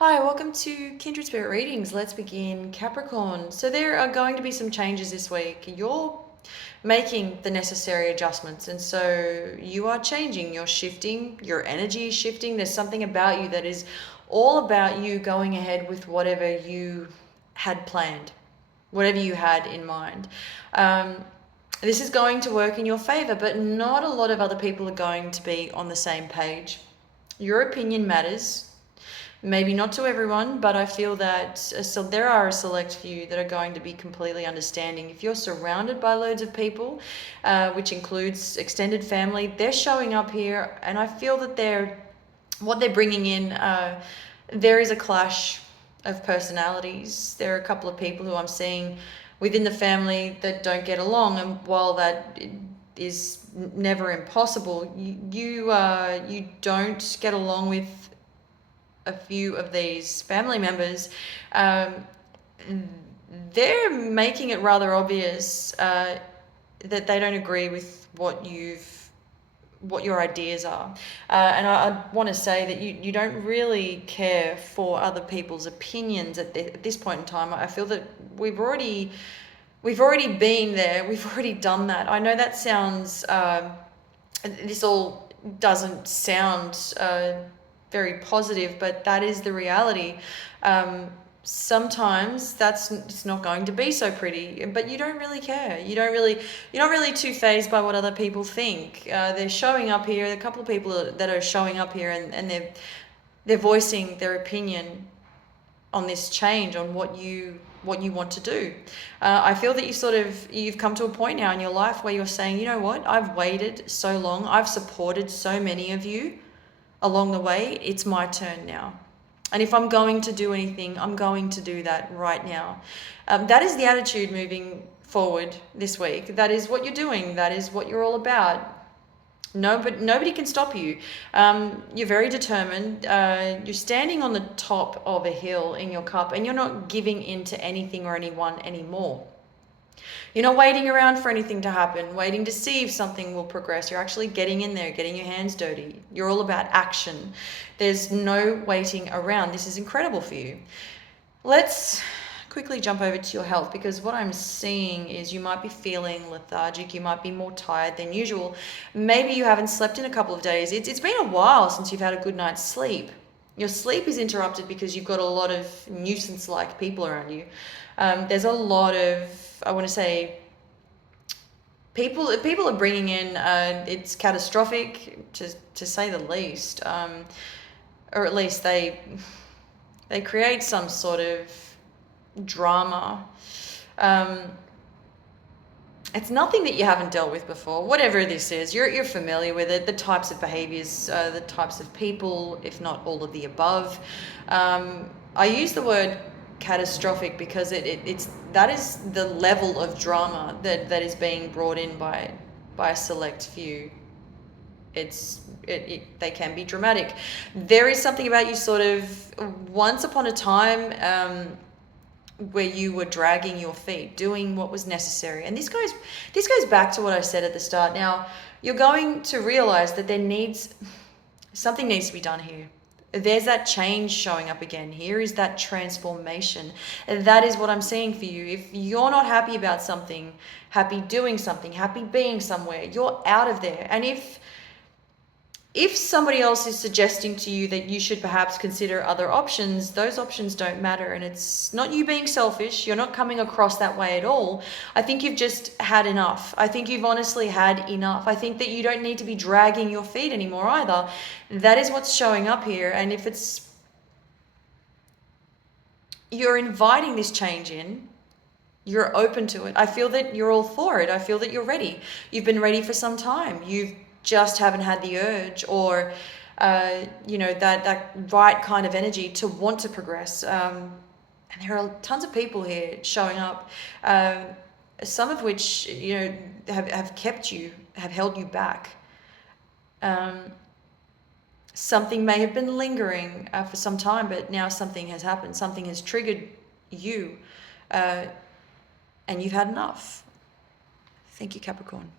Hi, welcome to Kindred Spirit Readings. Let's begin, Capricorn. So there are going to be some changes this week. You're making the necessary adjustments, and so you are changing, you're shifting, your energy is shifting. There's something about you that is all about you going ahead with whatever you had planned, whatever you had in mind. This is going to work in your favor, but not a lot of other people are going to be on the same page. Your opinion matters. Maybe not to everyone, but I feel that so there are a select few that are going to be completely understanding. If you're surrounded by loads of people, which includes extended family, they're showing up here, and I feel that what they're bringing in. There is a clash of personalities. There are a couple of people who I'm seeing within the family that don't get along, and while that is never impossible, you don't get along with a few of these family members. They're making it rather obvious that they don't agree with what your ideas are. And I want to say that you don't really care for other people's opinions at this point in time. I feel that we've already been there. We've already done that. I know that sounds, this all doesn't sound very positive, but that is the reality. Sometimes it's not going to be so pretty, but you don't really care. You're not really too fazed by what other people think. They're showing up here. A couple of people that are showing up here, and they're voicing their opinion on this change, on what you want to do. I feel that you've come to a point now in your life where you're saying, you know what, I've waited so long, I've supported so many of you along the way, it's my turn now. And if I'm going to do anything, I'm going to do that right now. That is the attitude moving forward this week. That is what you're doing. That is what you're all about. No, but nobody can stop you. You're very determined. You're standing on the top of a hill in your cup, and you're not giving in to anything or anyone anymore. You're not waiting around for anything to happen, waiting to see if something will progress. You're actually getting in there, getting your hands dirty. You're all about action. There's no waiting around. This is incredible for you. Let's quickly jump over to your health, because what I'm seeing is you might be feeling lethargic. You might be more tired than usual. Maybe you haven't slept in a couple of days. It's been a while since you've had a good night's sleep. Your sleep is interrupted because you've got a lot of nuisance-like people around you. There's a lot of, I want to say, people are bringing in, it's catastrophic to say the least, or at least they create some sort of drama. It's nothing that you haven't dealt with before. Whatever this is, you're familiar with it. The types of behaviors, the types of people, if not all of the above. I use the word catastrophic because that is the level of drama that is being brought in by a select few. They can be dramatic. There is something about you sort of once upon a time where you were dragging your feet, doing what was necessary. And this goes back to what I said at the start. Now, you're going to realize that something needs to be done here. There's that change showing up again. Here is that transformation. That is what I'm seeing for you. If you're not happy about something, happy doing something, happy being somewhere, you're out of there. And if somebody else is suggesting to you that you should perhaps consider other options, those options don't matter. And it's not you being selfish. You're not coming across that way at all. I think you've just had enough. I think you've honestly had enough. I think that you don't need to be dragging your feet anymore either. That is what's showing up here. And if you're inviting this change in, you're open to it. I feel that you're all for it. I feel that you're ready. You've been ready for some time. You've just haven't had the urge or that right kind of energy to want to progress, and there are tons of people here showing up, some of which have held you back. Something may have been lingering for some time, but now something has happened. Something has triggered you, and you've had enough. Thank you, Capricorn.